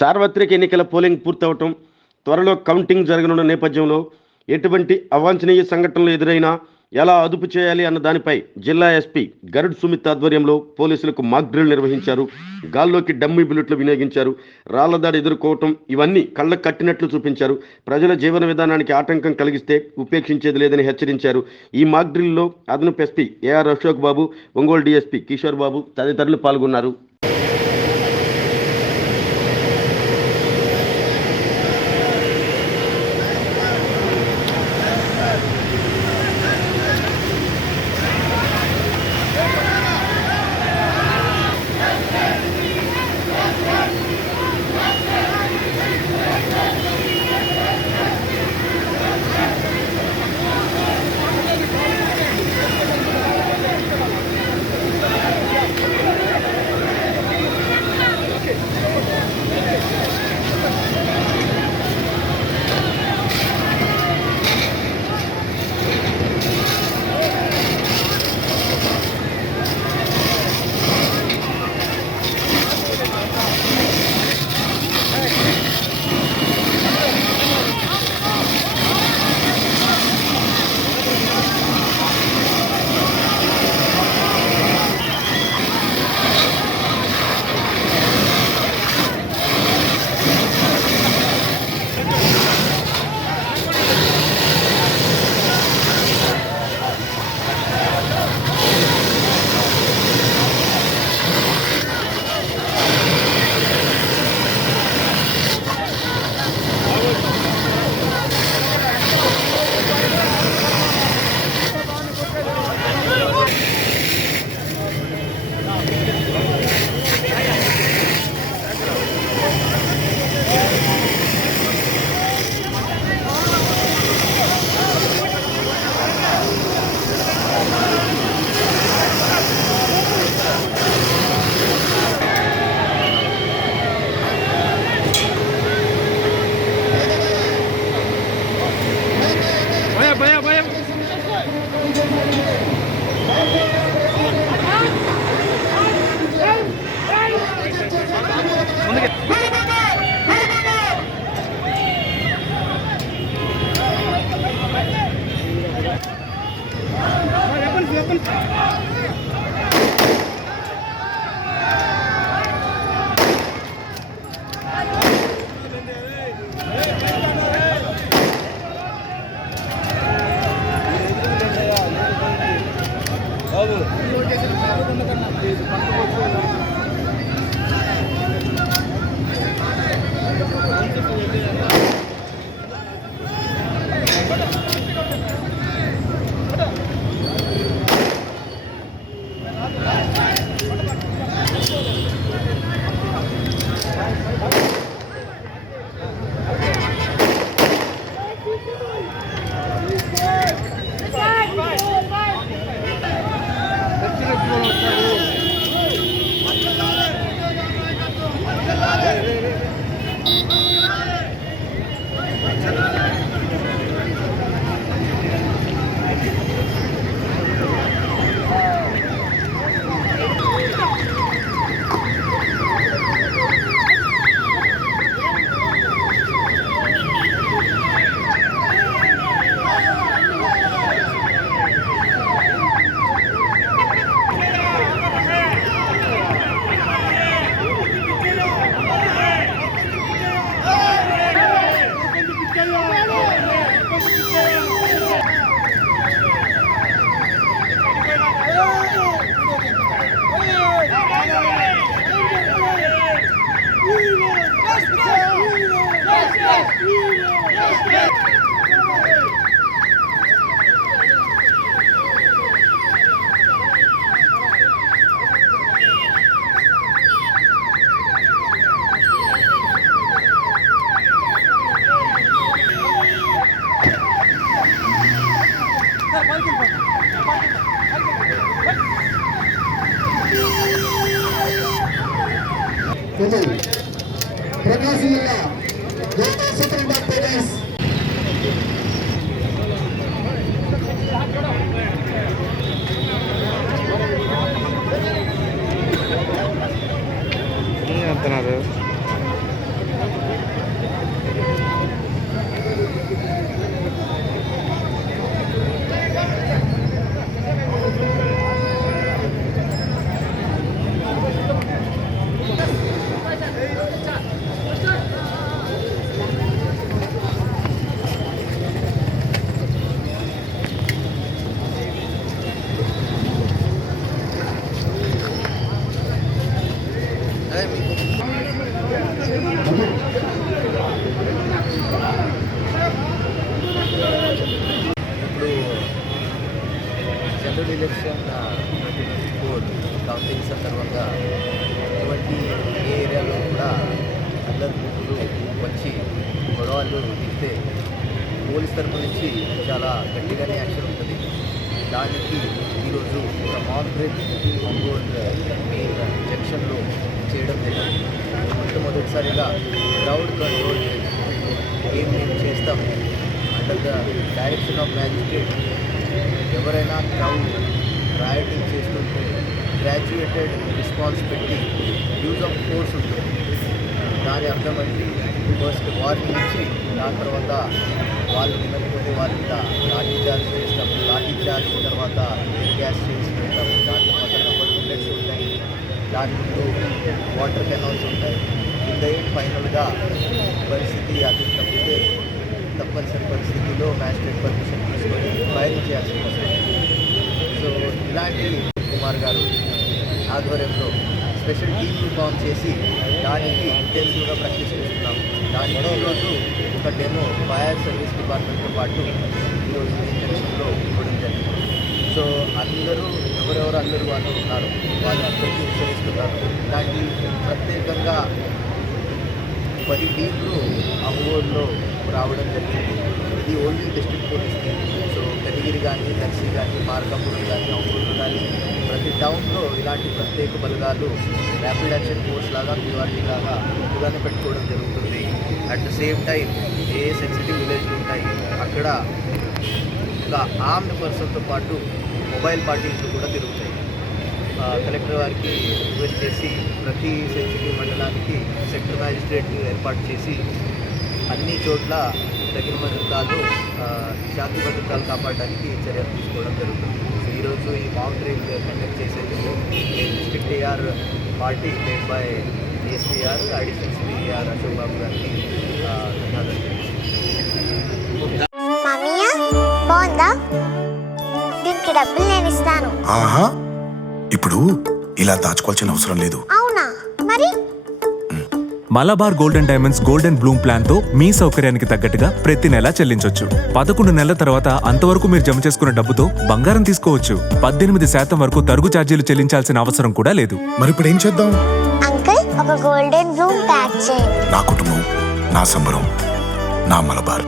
సార్వత్రిక ఎన్నికల పోలింగ్ పూర్తవటం, త్వరలో కౌంటింగ్ జరగనున్న నేపథ్యంలో ఎటువంటి అవాంఛనీయ సంఘటనలు ఎదురైనా ఎలా అదుపు చేయాలి అన్న దానిపై జిల్లా ఎస్పీ గరుడ్ సుమిత్ ఆధ్వర్యంలో పోలీసులకు మాక్ డ్రిల్ నిర్వహించారు. గాల్లోకి డమ్మీ బుల్లెట్లు వినియోగించారు. రాళ్లదాడి ఎదుర్కోవటం ఇవన్నీ కళ్ళకు కట్టినట్లు చూపించారు. ప్రజల జీవన విధానానికి ఆటంకం కలిగిస్తే ఉపేక్షించేది లేదని హెచ్చరించారు. ఈ మాక్ డ్రిల్లో అదనపు ఎస్పీ ఏఆర్ అశోక్ బాబు, ఒంగోలు డీఎస్పీ కిషోర్ బాబు తదితరులు పాల్గొన్నారు. ప్రకాశం జిల్లా జిల్లా సూపరింటెండెంట్ పోలీస్ అంటున్నారు. జనరల్ ఎలక్షన్ 2024 కౌంటింగ్ సందర్భంగా ఇటువంటి ఏ ఏరియాలో కూడా అల్లరి మూకులు వచ్చి గొడవలు దిగితే పోలీస్ తరపు నుంచి చాలా గట్టిగానే యాక్షన్ ఉంటుంది. దానికి ఈరోజు ఒక మాక్ డ్రిల్ ఒంగోలు మెయిన్ జంక్షన్లో చేయడం జరిగింది. మొట్టమొదటిసారిగా క్రౌడ్ కంట్రోల్ ఏం మేము చేస్తాము under the direction of magistrate. ఎవరైనా క్రౌడ్ రాయటింగ్ చేస్తుంటే గ్రాడ్యుయేటెడ్ రెస్పాన్స్ పెట్టి యూజ్ ఆఫ్ ఫోర్స్ ఉంటుంది. దాని అర్థమండి ఫస్ట్ వార్నింగ్ ఇచ్చి దాని తర్వాత వాళ్ళు వినకపోతే వాళ్ళ మీద లాఠీ చార్జ్ చేస్తాము. లాఠీ చార్జ్ తర్వాత గ్యాస్ చేసి పెడతాము. దాని తర్వాత నెంబర్ బుల్లెట్స్ ఉంటాయి. దాని ముందు వాటర్ కెనాల్స్ ఉంటాయి. కింద ఫైనల్గా పరిస్థితి అది తప్పితే తప్పనిసరి పరిస్థితిలో మ్యాజిస్ట్రేట్ పర్మిషన్ తీసుకొని ఫైరింగ్ చేయాల్సి వస్తుంది. సో ఇలాంటి కుమార్ గారు ఆధ్వర్యంలో స్పెషల్ టీమ్ని ఫామ్ చేసి దానికి ఇంటెన్సివ్గా ప్రాక్టీస్ చేస్తున్నాం. దానికి ఈరోజు ఒక డెమో ఫైర్ సర్వీస్ డిపార్ట్మెంట్తో పాటు ఈరోజు ఇంటెన్షన్లో ఇవ్వడం జరిగింది. సో అందరూ ఎవరెవరు అందరూ వాళ్ళు ఉన్నారు వాళ్ళందరికీ హెచ్చరిస్తున్నారు. ఇలాంటి ప్రత్యేకంగా 10 టీంలు ఒంగోలులో రావడం జరిగింది. ఇది only district police team. So Kanigiri కానీ దర్శి కానీ మార్కాపురం కానీ ఒంగోలు కానీ ప్రతి టౌన్లో ఇలాంటి ప్రత్యేక బలగాలు ర్యాపిడ్ యాక్షన్ ఫోర్స్ లాగా క్యూఆర్టీ లాగా ముందుగానే పెట్టుకోవడం జరుగుతుంది. At the same time a sensitive విలేజ్లు ఉంటాయి అక్కడ ఒక ఆర్మ్డ్ పర్సన్తో పాటు మొబైల్ పార్టీలు కూడా తిరుగుతాయి. కలెక్టర్ వారికి రిక్వెస్ట్ చేసి ప్రతి సెన్సిటివ్ మండలానికి సెక్టర్ మ్యాజిస్ట్రేట్ ఏర్పాటు చేసి అన్ని చోట్ల తగిన భద్రతలు శాంతి భద్రతలు కాపాడడానికి చర్యలు తీసుకోవడం జరుగుతుంది. సో ఈరోజు ఈ మాక్ డ్రిల్ కండక్ట్ చేసేందుకు district AR party led by DSP AR additional CP AR Ashok Babu గారికి ధన్యవాదాలు తెలియజేస్తున్నాను. మామయ్య బాగుందా? దీనికి డబ్బులు నేను ఇస్తాను. ఆహా, ఇప్పుడు ఇలా దాచుకోవాల్సిన అవసరం లేదు. అవునా? మరి Malabar golden diamonds golden Bloom plan తో మీ సౌకర్యానికి తగ్గట్టుగా ప్రతి నెల చెల్లించొచ్చు. 11 నెలల తర్వాత అంతవరకు మీరు జమ చేసుకున్న డబ్బుతో బంగారం తీసుకోవచ్చు. 18% వరకు తరుగు ఛార్జీలు చెల్లించాల్సిన అవసరం కూడా లేదు. మరి ఇప్పుడు ఏం చేద్దాం? అంకుల్ ఒక గోల్డెన్ బ్లూమ్ ప్యాక్ చేయండి. నా కుటుంబం, నా సంబరం, నా మలబార్.